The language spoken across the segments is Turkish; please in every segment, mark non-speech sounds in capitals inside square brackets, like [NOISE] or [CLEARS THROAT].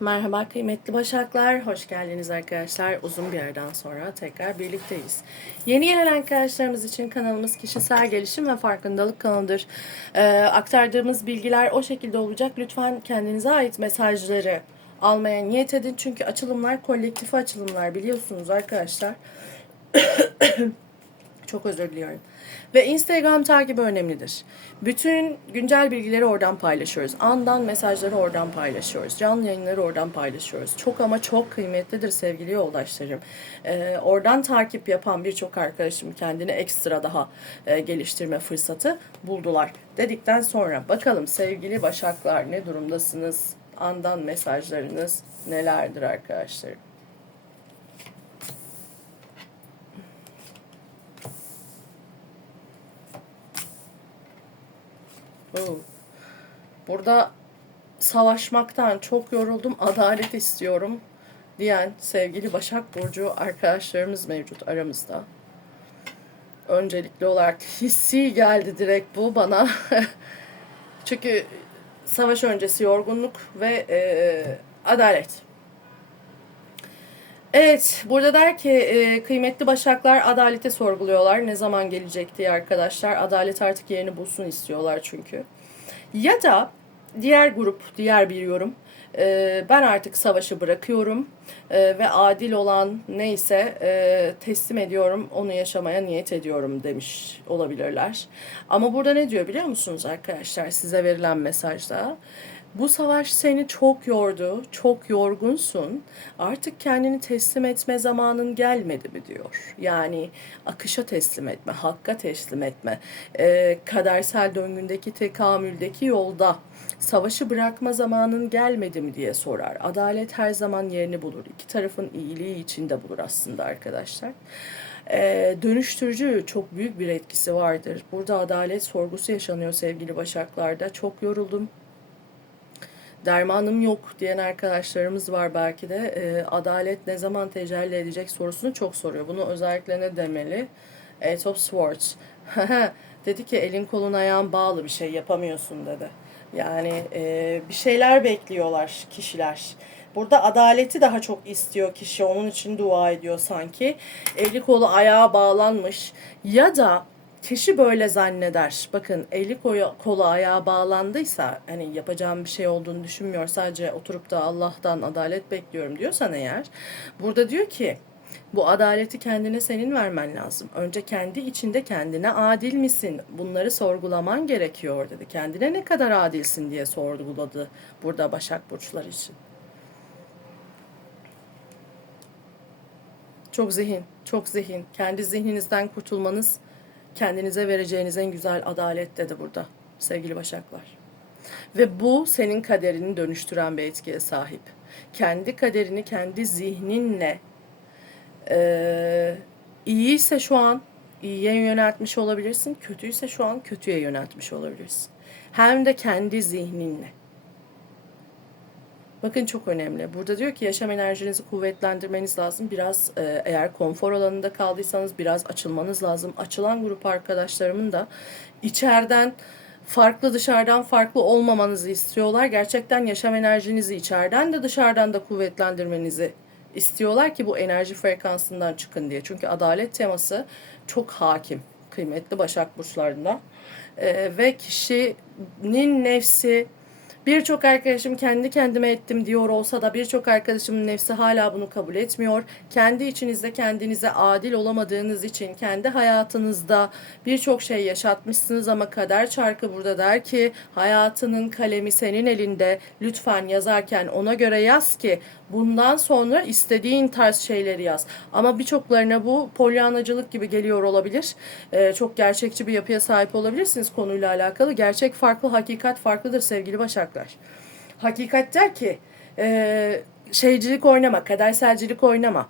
Merhaba kıymetli Başaklar, hoş geldiniz arkadaşlar. Uzun bir aradan sonra tekrar birlikteyiz. Yeni gelen arkadaşlarımız için kanalımız kişisel gelişim ve farkındalık kanalıdır. Ee, aktardığımız bilgiler o şekilde olacak. Lütfen kendinize ait mesajları almaya niyet edin. Çünkü açılımlar kolektif açılımlar biliyorsunuz arkadaşlar. [COUGHS] Çok özür diliyorum. Ve Instagram takibi önemlidir. Bütün güncel bilgileri oradan paylaşıyoruz. Andan mesajları oradan paylaşıyoruz. Canlı yayınları oradan paylaşıyoruz. Çok ama çok kıymetlidir sevgili yoldaşlarım. Ee, oradan takip yapan birçok arkadaşım kendini ekstra daha e, geliştirme fırsatı buldular. Dedikten sonra bakalım sevgili Başaklar ne durumdasınız? Andan mesajlarınız nelerdir arkadaşlarım? Burada savaşmaktan çok yoruldum, adalet istiyorum diyen sevgili Başak Burcu arkadaşlarımız mevcut aramızda. Öncelikli olarak hissi geldi direkt bu bana. [LAUGHS] Çünkü savaş öncesi yorgunluk ve e, adalet. Evet, burada der ki e, kıymetli başaklar adaleti sorguluyorlar. Ne zaman gelecek diye arkadaşlar. Adalet artık yerini bulsun istiyorlar çünkü. Ya da diğer grup, diğer bir yorum. e, ben artık savaşı bırakıyorum e, ve adil olan neyse teslim ediyorum, onu yaşamaya niyet ediyorum demiş olabilirler. Ama burada ne diyor biliyor musunuz arkadaşlar size verilen mesajda? Bu savaş seni çok yordu, çok yorgunsun. Artık kendini teslim etme zamanın gelmedi mi diyor. Yani akışa teslim etme, hakka teslim etme. Ee, kadersel döngündeki tekamüldeki yolda savaşı bırakma zamanın gelmedi mi diye sorar. Adalet her zaman yerini bulur. İki tarafın iyiliği içinde bulur aslında arkadaşlar. Ee, dönüştürücü çok büyük bir etkisi vardır. Burada adalet sorgusu yaşanıyor sevgili Başaklar'da. Çok yoruldum dermanım yok diyen arkadaşlarımız var belki de. E, adalet ne zaman tecelli edecek sorusunu çok soruyor. Bunu özellikle ne demeli? Eight of Swords. [LAUGHS] dedi ki elin kolun ayağın bağlı bir şey yapamıyorsun dedi. Yani e, bir şeyler bekliyorlar kişiler. Burada adaleti daha çok istiyor kişi. Onun için dua ediyor sanki. Eli kolu ayağa bağlanmış. Ya da kişi böyle zanneder. Bakın eli kolu, kolu ayağa bağlandıysa hani yapacağım bir şey olduğunu düşünmüyor. Sadece oturup da Allah'tan adalet bekliyorum diyorsan eğer. Burada diyor ki bu adaleti kendine senin vermen lazım. Önce kendi içinde kendine adil misin? Bunları sorgulaman gerekiyor dedi. Kendine ne kadar adilsin diye sorguladı burada Başak Burçlar için. Çok zihin, çok zihin. Kendi zihninizden kurtulmanız kendinize vereceğiniz en güzel adalet dedi burada sevgili Başaklar. Ve bu senin kaderini dönüştüren bir etkiye sahip. Kendi kaderini kendi zihninle e, iyiyse şu an iyiye yöneltmiş olabilirsin, kötüyse şu an kötüye yöneltmiş olabilirsin. Hem de kendi zihninle. Bakın çok önemli. Burada diyor ki yaşam enerjinizi kuvvetlendirmeniz lazım. Biraz e, eğer konfor alanında kaldıysanız biraz açılmanız lazım. Açılan grup arkadaşlarımın da içeriden farklı dışarıdan farklı olmamanızı istiyorlar. Gerçekten yaşam enerjinizi içeriden de dışarıdan da kuvvetlendirmenizi istiyorlar ki bu enerji frekansından çıkın diye. Çünkü adalet teması çok hakim kıymetli Başak burçlarında. E, ve kişinin nefsi Birçok arkadaşım kendi kendime ettim diyor olsa da birçok arkadaşımın nefsi hala bunu kabul etmiyor. Kendi içinizde kendinize adil olamadığınız için kendi hayatınızda birçok şey yaşatmışsınız ama kader çarkı burada der ki hayatının kalemi senin elinde. Lütfen yazarken ona göre yaz ki bundan sonra istediğin tarz şeyleri yaz. Ama birçoklarına bu polyanacılık gibi geliyor olabilir. Ee, çok gerçekçi bir yapıya sahip olabilirsiniz konuyla alakalı. Gerçek farklı, hakikat farklıdır sevgili Başaklar. Hakikat der ki e, şeycilik oynama, kaderselcilik oynama.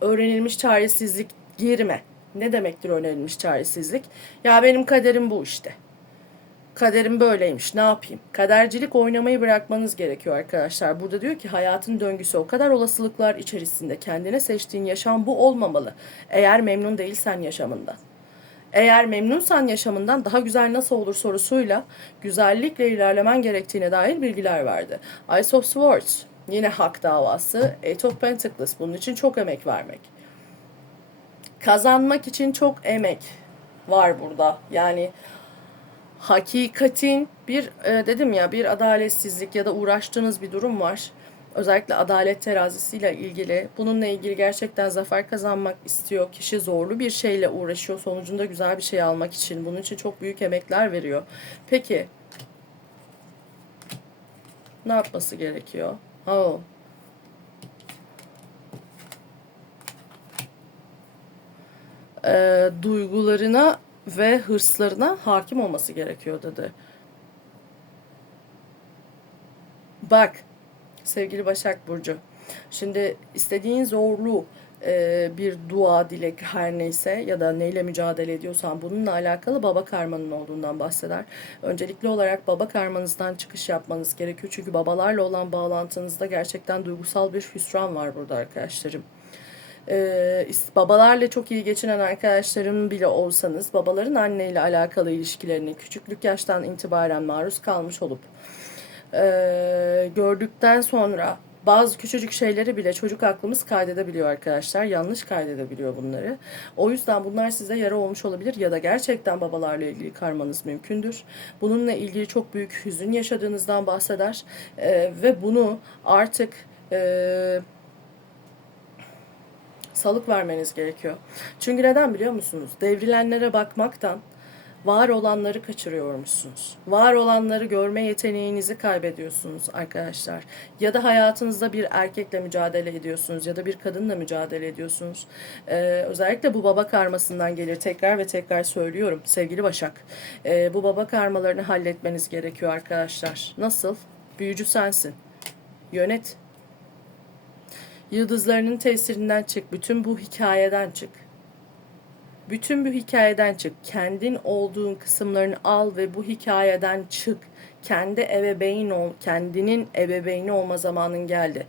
Öğrenilmiş çaresizlik girme. Ne demektir öğrenilmiş çaresizlik? Ya benim kaderim bu işte. Kaderim böyleymiş ne yapayım? Kadercilik oynamayı bırakmanız gerekiyor arkadaşlar. Burada diyor ki hayatın döngüsü o kadar olasılıklar içerisinde. Kendine seçtiğin yaşam bu olmamalı. Eğer memnun değilsen yaşamından. Eğer memnunsan yaşamından daha güzel nasıl olur sorusuyla güzellikle ilerlemen gerektiğine dair bilgiler verdi. Ice of Swords Yine hak davası. Eight of Pentacles. Bunun için çok emek vermek. Kazanmak için çok emek var burada. Yani hakikatin bir e, dedim ya bir adaletsizlik ya da uğraştığınız bir durum var. Özellikle adalet terazisiyle ilgili. Bununla ilgili gerçekten zafer kazanmak istiyor. Kişi zorlu bir şeyle uğraşıyor. Sonucunda güzel bir şey almak için. Bunun için çok büyük emekler veriyor. Peki ne yapması gerekiyor? Oh. Ee, duygularına ve hırslarına hakim olması gerekiyor dedi. Bak sevgili Başak Burcu. Şimdi istediğin zorlu e, bir dua, dilek her neyse ya da neyle mücadele ediyorsan bununla alakalı baba karmanın olduğundan bahseder. Öncelikli olarak baba karmanızdan çıkış yapmanız gerekiyor. Çünkü babalarla olan bağlantınızda gerçekten duygusal bir hüsran var burada arkadaşlarım. Ee, babalarla çok iyi geçinen arkadaşlarım bile olsanız babaların anneyle alakalı ilişkilerini küçüklük yaştan itibaren maruz kalmış olup e, gördükten sonra bazı küçücük şeyleri bile çocuk aklımız kaydedebiliyor arkadaşlar. Yanlış kaydedebiliyor bunları. O yüzden bunlar size yara olmuş olabilir ya da gerçekten babalarla ilgili karmanız mümkündür. Bununla ilgili çok büyük hüzün yaşadığınızdan bahseder E, ve bunu artık e, salık vermeniz gerekiyor. Çünkü neden biliyor musunuz? Devrilenlere bakmaktan var olanları kaçırıyormuşsunuz. Var olanları görme yeteneğinizi kaybediyorsunuz arkadaşlar. Ya da hayatınızda bir erkekle mücadele ediyorsunuz ya da bir kadınla mücadele ediyorsunuz. Ee, özellikle bu baba karmasından gelir. Tekrar ve tekrar söylüyorum sevgili Başak. Ee, bu baba karmalarını halletmeniz gerekiyor arkadaşlar. Nasıl? Büyücü sensin. Yönet. Yıldızlarının tesirinden çık. Bütün bu hikayeden çık. Bütün bu hikayeden çık. Kendin olduğun kısımlarını al ve bu hikayeden çık. Kendi ebeveyn ol. Kendinin ebeveyni olma zamanın geldi.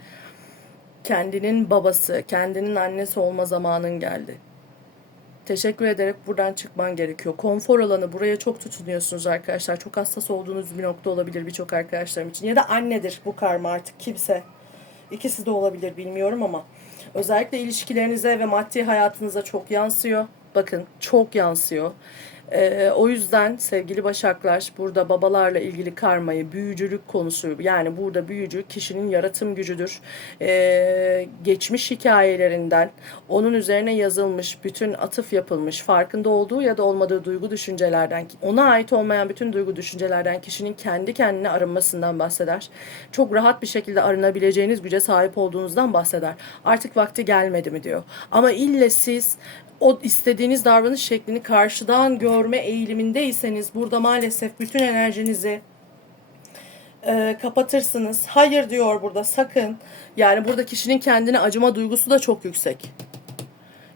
Kendinin babası, kendinin annesi olma zamanın geldi. Teşekkür ederek buradan çıkman gerekiyor. Konfor alanı buraya çok tutunuyorsunuz arkadaşlar. Çok hassas olduğunuz bir nokta olabilir birçok arkadaşlarım için. Ya da annedir bu karma artık kimse. İkisi de olabilir bilmiyorum ama özellikle ilişkilerinize ve maddi hayatınıza çok yansıyor. Bakın çok yansıyor. Ee, o yüzden sevgili Başaklar burada babalarla ilgili karmayı büyücülük konusu yani burada büyücü kişinin yaratım gücüdür. Ee, geçmiş hikayelerinden onun üzerine yazılmış bütün atıf yapılmış farkında olduğu ya da olmadığı duygu düşüncelerden ona ait olmayan bütün duygu düşüncelerden kişinin kendi kendine arınmasından bahseder. Çok rahat bir şekilde arınabileceğiniz güce sahip olduğunuzdan bahseder. Artık vakti gelmedi mi diyor. Ama ille siz o istediğiniz davranış şeklini karşıdan görme eğilimindeyseniz burada maalesef bütün enerjinizi e, kapatırsınız. Hayır diyor burada sakın. Yani burada kişinin kendine acıma duygusu da çok yüksek.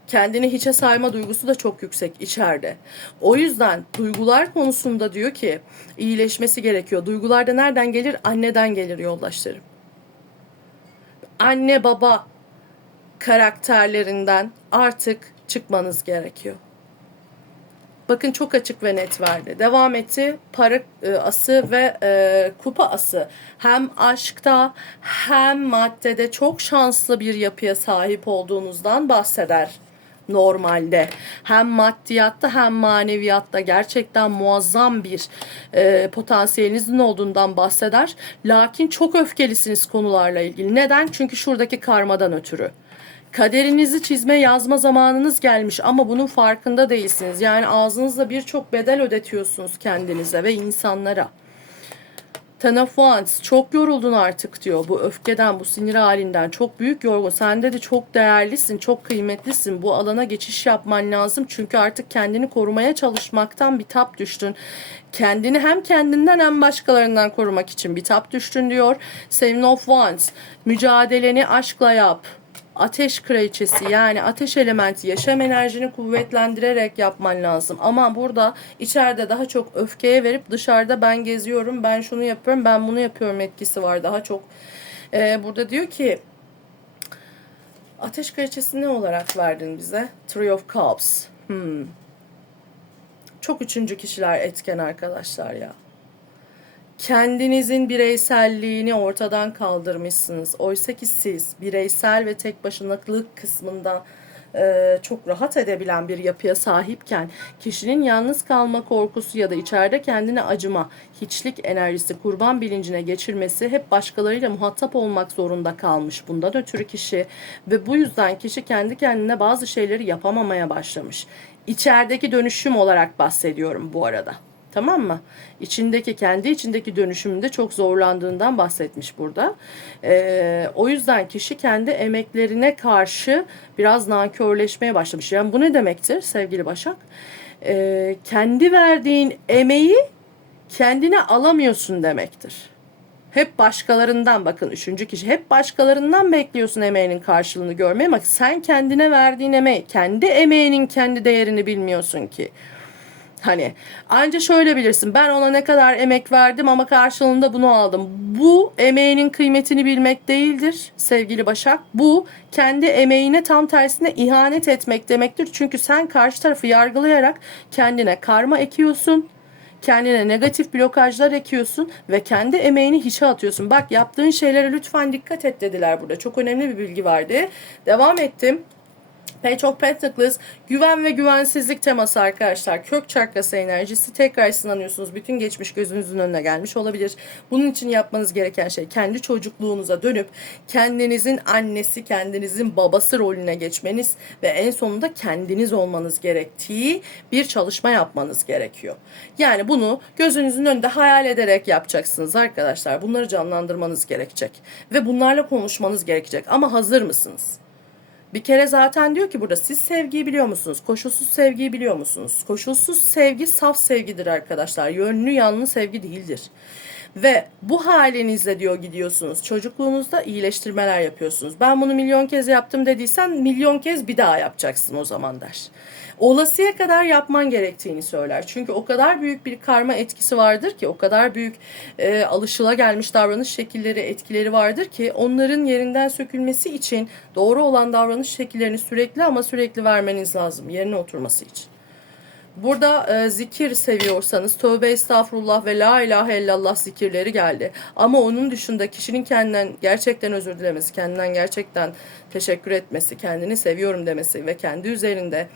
Kendini hiçe sayma duygusu da çok yüksek içeride. O yüzden duygular konusunda diyor ki iyileşmesi gerekiyor. Duygular da nereden gelir? Anneden gelir yoldaşlarım. Anne baba karakterlerinden artık çıkmanız gerekiyor. Bakın çok açık ve net verdi. Devam etti. Para e, ası ve e, kupa ası. Hem aşkta hem maddede çok şanslı bir yapıya sahip olduğunuzdan bahseder normalde. Hem maddiyatta hem maneviyatta gerçekten muazzam bir e, potansiyelinizin olduğundan bahseder. Lakin çok öfkelisiniz konularla ilgili. Neden? Çünkü şuradaki karmadan ötürü. Kaderinizi çizme yazma zamanınız gelmiş ama bunun farkında değilsiniz. Yani ağzınızla birçok bedel ödetiyorsunuz kendinize ve insanlara. Ten of Wands çok yoruldun artık diyor. Bu öfkeden bu sinir halinden çok büyük yorgun. Sen de çok değerlisin çok kıymetlisin. Bu alana geçiş yapman lazım. Çünkü artık kendini korumaya çalışmaktan bir tap düştün. Kendini hem kendinden hem başkalarından korumak için bir tap düştün diyor. Seven of Wands mücadeleni aşkla yap ateş kraliçesi yani ateş elementi yaşam enerjini kuvvetlendirerek yapman lazım. Ama burada içeride daha çok öfkeye verip dışarıda ben geziyorum, ben şunu yapıyorum, ben bunu yapıyorum etkisi var daha çok. Ee, burada diyor ki ateş kraliçesi ne olarak verdin bize? Three of Cups. Hmm. Çok üçüncü kişiler etken arkadaşlar ya kendinizin bireyselliğini ortadan kaldırmışsınız. Oysa ki siz bireysel ve tek başınalık kısmında e, çok rahat edebilen bir yapıya sahipken kişinin yalnız kalma korkusu ya da içeride kendine acıma, hiçlik enerjisi, kurban bilincine geçirmesi hep başkalarıyla muhatap olmak zorunda kalmış. Bundan ötürü kişi ve bu yüzden kişi kendi kendine bazı şeyleri yapamamaya başlamış. İçerideki dönüşüm olarak bahsediyorum bu arada. Tamam mı? İçindeki kendi içindeki dönüşümünde çok zorlandığından bahsetmiş burada. Ee, o yüzden kişi kendi emeklerine karşı biraz nankörleşmeye başlamış. Yani bu ne demektir sevgili Başak? Ee, kendi verdiğin emeği kendine alamıyorsun demektir. Hep başkalarından bakın üçüncü kişi hep başkalarından bekliyorsun emeğinin karşılığını görmeyi ama sen kendine verdiğin emeği kendi emeğinin kendi değerini bilmiyorsun ki. Hani anca şöyle bilirsin ben ona ne kadar emek verdim ama karşılığında bunu aldım. Bu emeğinin kıymetini bilmek değildir sevgili Başak. Bu kendi emeğine tam tersine ihanet etmek demektir. Çünkü sen karşı tarafı yargılayarak kendine karma ekiyorsun. Kendine negatif blokajlar ekiyorsun ve kendi emeğini hiçe atıyorsun. Bak yaptığın şeylere lütfen dikkat et dediler burada. Çok önemli bir bilgi vardı. Devam ettim. Page of Pentacles güven ve güvensizlik teması arkadaşlar. Kök çakrası enerjisi tekrar sınanıyorsunuz. Bütün geçmiş gözünüzün önüne gelmiş olabilir. Bunun için yapmanız gereken şey kendi çocukluğunuza dönüp kendinizin annesi, kendinizin babası rolüne geçmeniz ve en sonunda kendiniz olmanız gerektiği bir çalışma yapmanız gerekiyor. Yani bunu gözünüzün önünde hayal ederek yapacaksınız arkadaşlar. Bunları canlandırmanız gerekecek ve bunlarla konuşmanız gerekecek. Ama hazır mısınız? Bir kere zaten diyor ki burada siz sevgiyi biliyor musunuz? Koşulsuz sevgiyi biliyor musunuz? Koşulsuz sevgi saf sevgidir arkadaşlar. Yönlü yanlı sevgi değildir. Ve bu halinizle diyor gidiyorsunuz. Çocukluğunuzda iyileştirmeler yapıyorsunuz. Ben bunu milyon kez yaptım dediysen milyon kez bir daha yapacaksın o zaman der. Olasıya kadar yapman gerektiğini söyler. Çünkü o kadar büyük bir karma etkisi vardır ki, o kadar büyük e, alışıla gelmiş davranış şekilleri, etkileri vardır ki onların yerinden sökülmesi için doğru olan davranış şekillerini sürekli ama sürekli vermeniz lazım yerine oturması için. Burada e, zikir seviyorsanız tövbe estağfurullah ve la ilahe illallah zikirleri geldi. Ama onun dışında kişinin kendinden gerçekten özür dilemesi, kendinden gerçekten teşekkür etmesi, kendini seviyorum demesi ve kendi üzerinde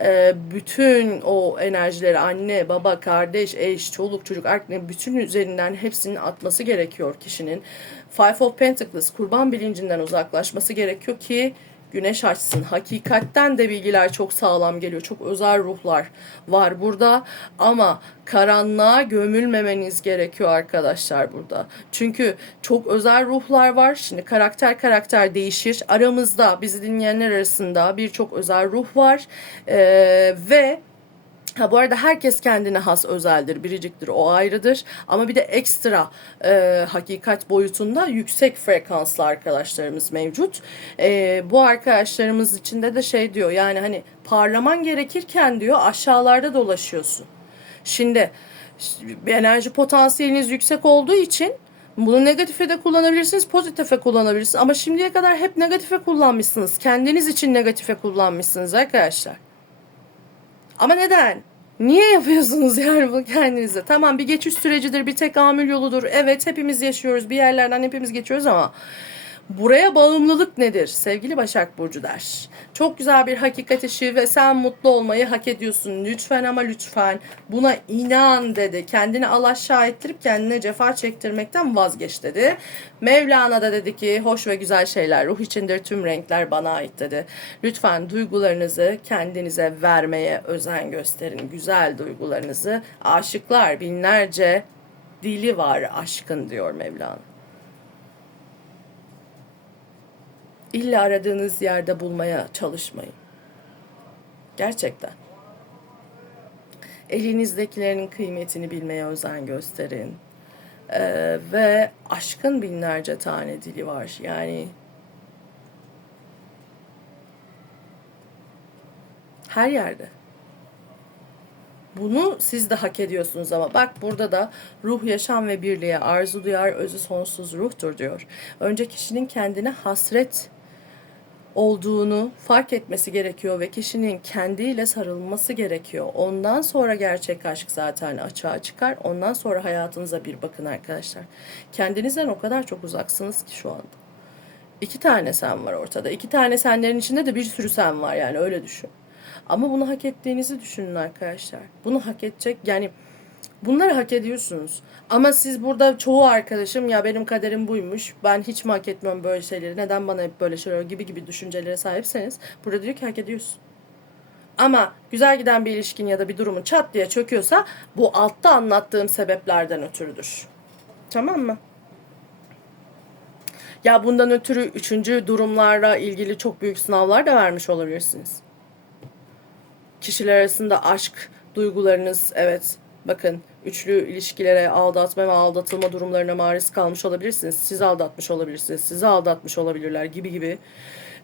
e, bütün o enerjileri anne, baba, kardeş, eş, çoluk, çocuk, arkadaş bütün üzerinden hepsinin atması gerekiyor kişinin. Five of Pentacles kurban bilincinden uzaklaşması gerekiyor ki güneş açsın. Hakikatten de bilgiler çok sağlam geliyor. Çok özel ruhlar var burada ama karanlığa gömülmemeniz gerekiyor arkadaşlar burada. Çünkü çok özel ruhlar var. Şimdi karakter karakter değişir. Aramızda bizi dinleyenler arasında birçok özel ruh var. Ee, ve Ha bu arada herkes kendine has özeldir, biriciktir, o ayrıdır. Ama bir de ekstra e, hakikat boyutunda yüksek frekanslı arkadaşlarımız mevcut. E, bu arkadaşlarımız içinde de şey diyor yani hani parlaman gerekirken diyor aşağılarda dolaşıyorsun. Şimdi enerji potansiyeliniz yüksek olduğu için bunu negatife de kullanabilirsiniz, pozitife kullanabilirsiniz. Ama şimdiye kadar hep negatife kullanmışsınız. Kendiniz için negatife kullanmışsınız arkadaşlar. Ama neden? Niye yapıyorsunuz yani bu kendinize? Tamam bir geçiş sürecidir, bir tek amil yoludur. Evet hepimiz yaşıyoruz, bir yerlerden hepimiz geçiyoruz ama Buraya bağımlılık nedir? Sevgili Başak Burcu der. Çok güzel bir hakikat işi ve sen mutlu olmayı hak ediyorsun. Lütfen ama lütfen buna inan dedi. Kendini al aşağı ettirip kendine cefa çektirmekten vazgeç dedi. Mevlana da dedi ki hoş ve güzel şeyler ruh içindir tüm renkler bana ait dedi. Lütfen duygularınızı kendinize vermeye özen gösterin. Güzel duygularınızı. Aşıklar binlerce dili var aşkın diyor Mevlana. İlla aradığınız yerde bulmaya çalışmayın. Gerçekten. Elinizdekilerin kıymetini bilmeye özen gösterin. Ee, ve aşkın binlerce tane dili var. Yani her yerde. Bunu siz de hak ediyorsunuz ama bak burada da ruh yaşam ve birliğe arzu duyar özü sonsuz ruhtur diyor. Önce kişinin kendine hasret olduğunu fark etmesi gerekiyor ve kişinin kendiyle sarılması gerekiyor. Ondan sonra gerçek aşk zaten açığa çıkar. Ondan sonra hayatınıza bir bakın arkadaşlar. Kendinizden o kadar çok uzaksınız ki şu anda. İki tane sen var ortada. İki tane senlerin içinde de bir sürü sen var yani öyle düşün. Ama bunu hak ettiğinizi düşünün arkadaşlar. Bunu hak edecek yani bunları hak ediyorsunuz. Ama siz burada çoğu arkadaşım ya benim kaderim buymuş. Ben hiç mi hak etmiyorum böyle şeyleri. Neden bana hep böyle şeyler gibi gibi düşüncelere sahipseniz burada diyor ki hak ediyorsun. Ama güzel giden bir ilişkin ya da bir durumun çat diye çöküyorsa bu altta anlattığım sebeplerden ötürüdür. Tamam mı? Ya bundan ötürü üçüncü durumlarla ilgili çok büyük sınavlar da vermiş olabilirsiniz. Kişiler arasında aşk duygularınız evet bakın üçlü ilişkilere aldatma ve aldatılma durumlarına maruz kalmış olabilirsiniz. Siz aldatmış olabilirsiniz. Sizi aldatmış olabilirler gibi gibi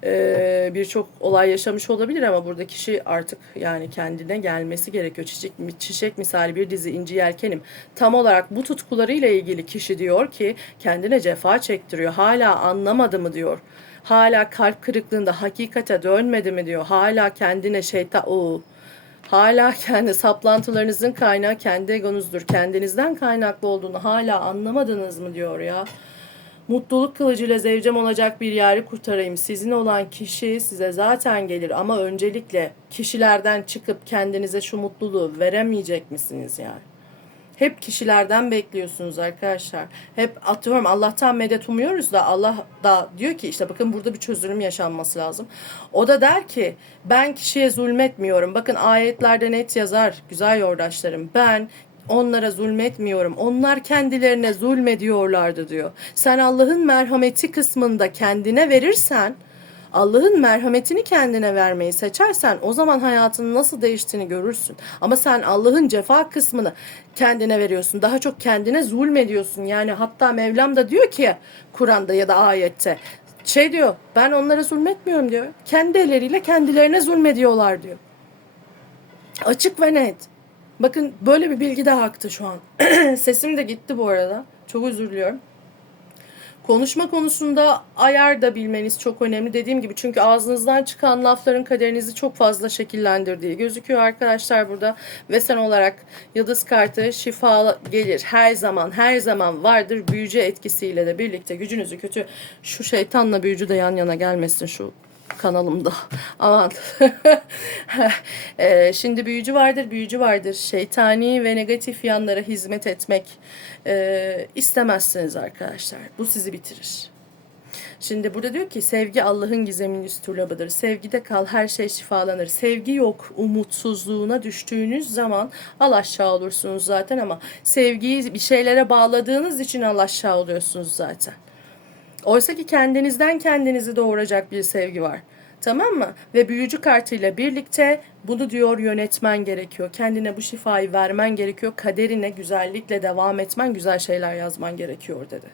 Ee, birçok olay yaşamış olabilir ama burada kişi artık yani kendine gelmesi gerekiyor. Çiçek, çiçek misali bir dizi inci yelkenim. Tam olarak bu tutkularıyla ilgili kişi diyor ki kendine cefa çektiriyor. Hala anlamadı mı diyor. Hala kalp kırıklığında hakikate dönmedi mi diyor. Hala kendine şeytan o hala kendi saplantılarınızın kaynağı kendi egonuzdur. Kendinizden kaynaklı olduğunu hala anlamadınız mı diyor ya. Mutluluk kılıcıyla zevcem olacak bir yeri kurtarayım. Sizin olan kişi size zaten gelir ama öncelikle kişilerden çıkıp kendinize şu mutluluğu veremeyecek misiniz yani? Hep kişilerden bekliyorsunuz arkadaşlar. Hep atıyorum Allah'tan medet umuyoruz da Allah da diyor ki işte bakın burada bir çözülüm yaşanması lazım. O da der ki ben kişiye zulmetmiyorum. Bakın ayetlerde net yazar güzel yoldaşlarım. Ben onlara zulmetmiyorum. Onlar kendilerine zulmediyorlardı diyor. Sen Allah'ın merhameti kısmında kendine verirsen Allah'ın merhametini kendine vermeyi seçersen o zaman hayatının nasıl değiştiğini görürsün. Ama sen Allah'ın cefa kısmını kendine veriyorsun. Daha çok kendine zulmediyorsun. Yani hatta Mevlam da diyor ki Kur'an'da ya da ayette şey diyor ben onlara zulmetmiyorum diyor. Kendi elleriyle kendilerine zulmediyorlar diyor. Açık ve net. Bakın böyle bir bilgi de aktı şu an. [CLEARS THROAT] Sesim de gitti bu arada. Çok özür diliyorum. Konuşma konusunda ayar da bilmeniz çok önemli. Dediğim gibi çünkü ağzınızdan çıkan lafların kaderinizi çok fazla şekillendirdiği gözüküyor arkadaşlar burada. Ve sen olarak yıldız kartı şifa gelir. Her zaman her zaman vardır. Büyücü etkisiyle de birlikte gücünüzü kötü şu şeytanla büyücü de yan yana gelmesin şu kanalımda. [LAUGHS] Aman. [LAUGHS] Ee, şimdi büyücü vardır, büyücü vardır. Şeytani ve negatif yanlara hizmet etmek e, istemezsiniz arkadaşlar. Bu sizi bitirir. Şimdi burada diyor ki sevgi Allah'ın gizemin üstülabıdır. Sevgide kal her şey şifalanır. Sevgi yok umutsuzluğuna düştüğünüz zaman al aşağı olursunuz zaten ama sevgiyi bir şeylere bağladığınız için al aşağı oluyorsunuz zaten. Oysa ki kendinizden kendinizi doğuracak bir sevgi var. Tamam mı? Ve büyücü kartıyla birlikte bunu diyor yönetmen gerekiyor. Kendine bu şifayı vermen gerekiyor. Kaderine güzellikle devam etmen, güzel şeyler yazman gerekiyor dedi.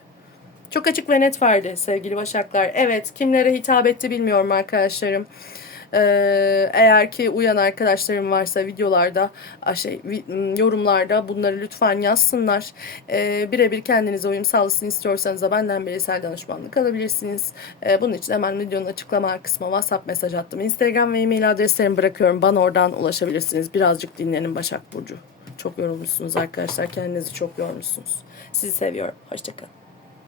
Çok açık ve net verdi sevgili Başaklar. Evet kimlere hitap etti bilmiyorum arkadaşlarım. Ee, eğer ki uyan arkadaşlarım varsa videolarda şey yorumlarda bunları lütfen yazsınlar. Ee, birebir kendinize uyum sağlasın istiyorsanız da benden bireysel danışmanlık alabilirsiniz. Ee, bunun için hemen videonun açıklama kısmına WhatsApp mesaj attım. Instagram ve e-mail adreslerimi bırakıyorum. Bana oradan ulaşabilirsiniz. Birazcık dinlenin Başak Burcu. Çok yorulmuşsunuz arkadaşlar. Kendinizi çok yormuşsunuz. Sizi seviyorum. Hoşçakalın.